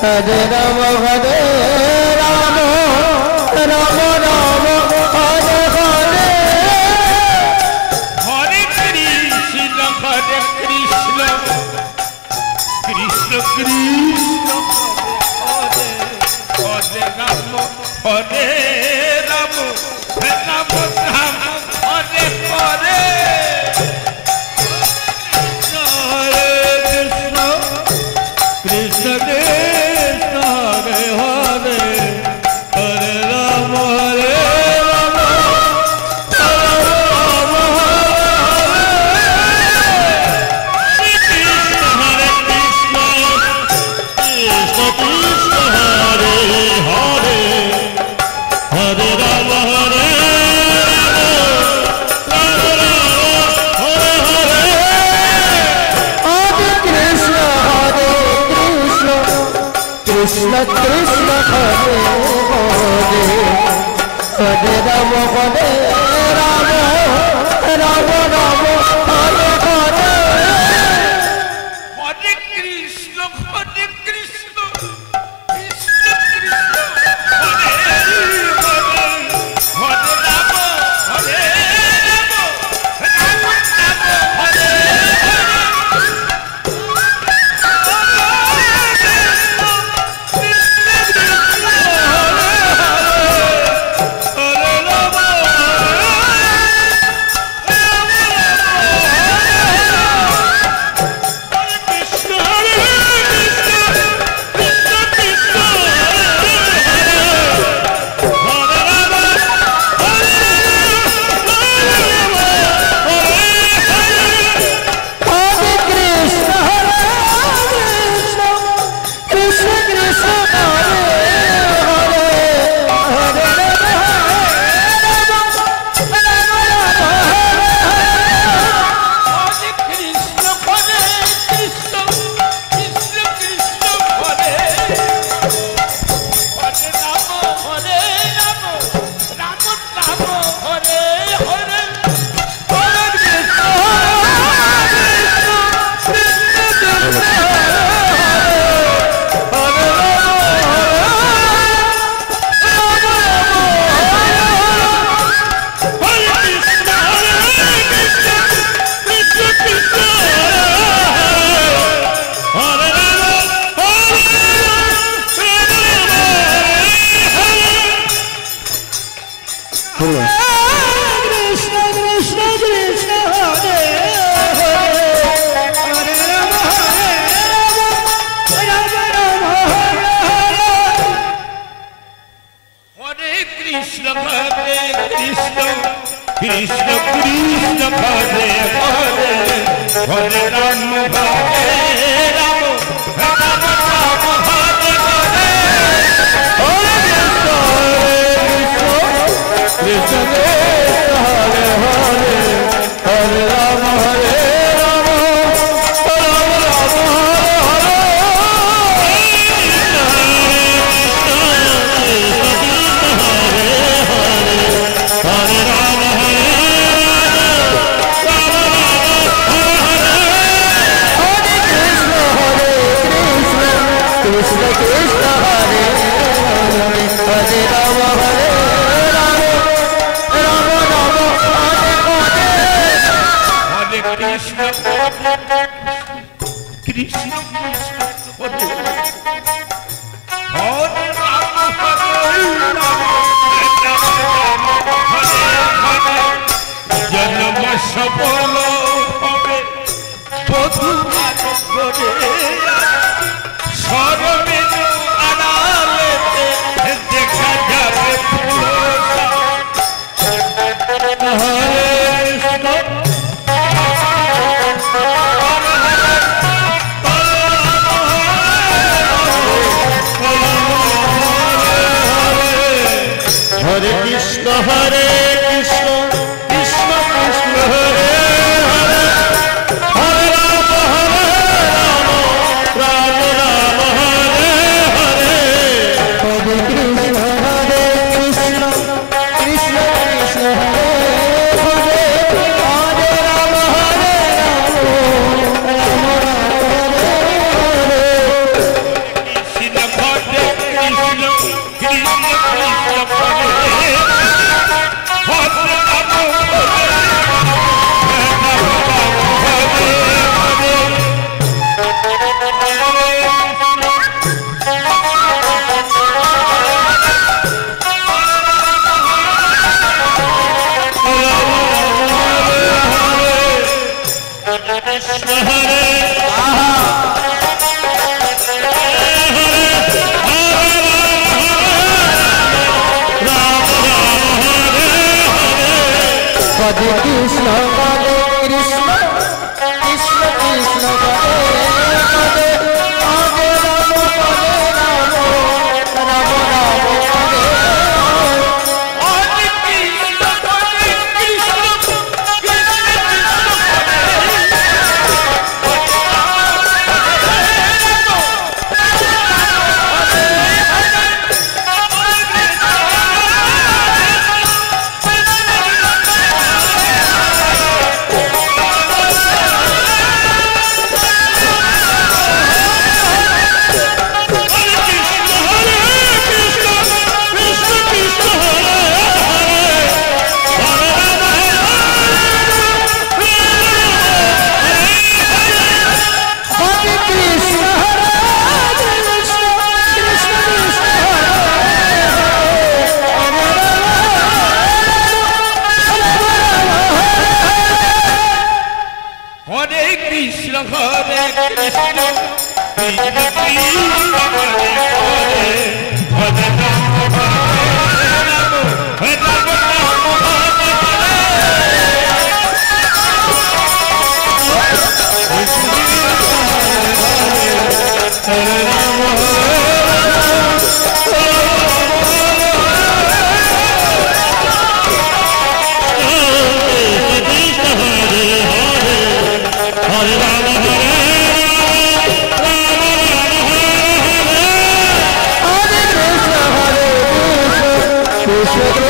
Hare Rama Hare Rama Rama Rama Hare Hare Hare Krishna Krishna Krishna Hare Hare Rama Hare Rama Rama Rama Hare Hare Krishna Krishna Hare Hare Hare Rama Hare Rama Rama Krishna Krishna Hare Hare Hare Rama Hare Rama Rama Rama Hare Hare Hare Krishna Krishna Krishna Hare Hare Hare Rama Hare Rama Rama Rama Hare Krishna Krishna Hare Hare Hare Rama Hare Rama Rama Rama Hare Hare Hare Krishna Krishna Hare Hare Hare Rama Hare Rama Rama Rama Krishna Krishna Hare Hare Hare Rama Hare Rama Rama Rama Hare Hare Hare Krishna Krishna Krishna Hare Hare Rama Hare Rama Hare Hare Janam Shabala Habe Bodhu Hare Sarvameno Analete Dekha Jabe Pulosa Hare Krishna Hare Krishna Krishna Krishna Hare Hare Hare Ram Ram Ram Hare Krishna